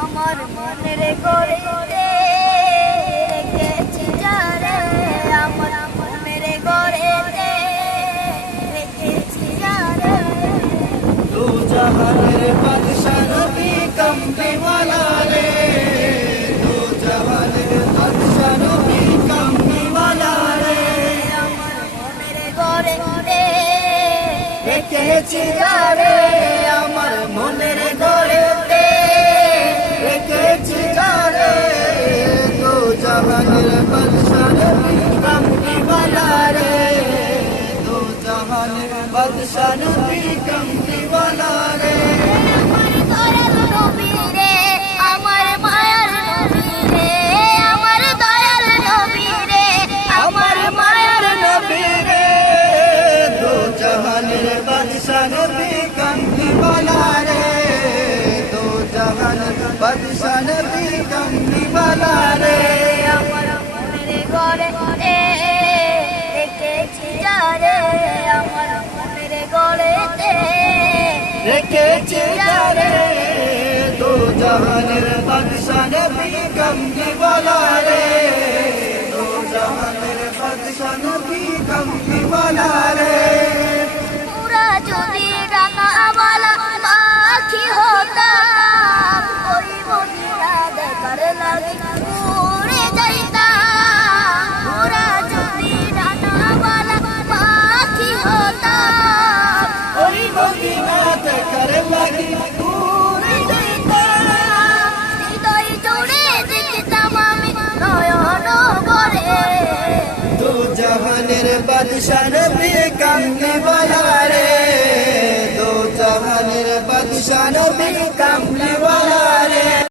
আমার মনের গড়েতে রেখেছি যারে, আমার মনের গড়েতে রেখেছি যারে। দু জাহানের বাদশা নবী কামলিওয়ালা রে, দু জাহানের বাদশা নবী কামলিওয়ালা রে। আমার মনের গড়েতে রেখেছি যারে, আমার মনের গড়েতে রেখেছি যারে। দু জাহানের বাদশা নবী কামলিওয়ালা রে, দু জাহানের বাদশা নবী কামলিওয়ালা রে। আমার দয়াল নবী রে, আমার মায়ার নবী রে, আমার দয়াল নবী রে, আমার মায়ার নবী রে, দু জাহানের বাদশা নবী কামলিওয়ালা রে, দু জাহানের বাদশা নবী কামলিওয়ালা রে। আমার মনের গড়েতে রেখেছি যারে, আমার মনের গড়েতে রেখেছি যারে, দু জাহানের বাদশা নবী কামলিওয়ালা রে, দু জাহানের বাদশা নবী কামলিওয়ালা রে। পুরা যদি ডানাওয়ালা পাখি হতাম, ওই মদিনা দেখার লাগি উড়ে যাইতাম। পুরা যদি ডানাওয়ালা পাখি হতাম, ওই মদিনা দেখার লাগি উড়ে যাইতাম। হৃদয় জুড়ে দেখতাম আমি নয়ন ভরে। দু জাহানের বাদশা নবী কামলিওয়ালা রে, দু জাহানের বাদশা নবী কামলিওয়ালা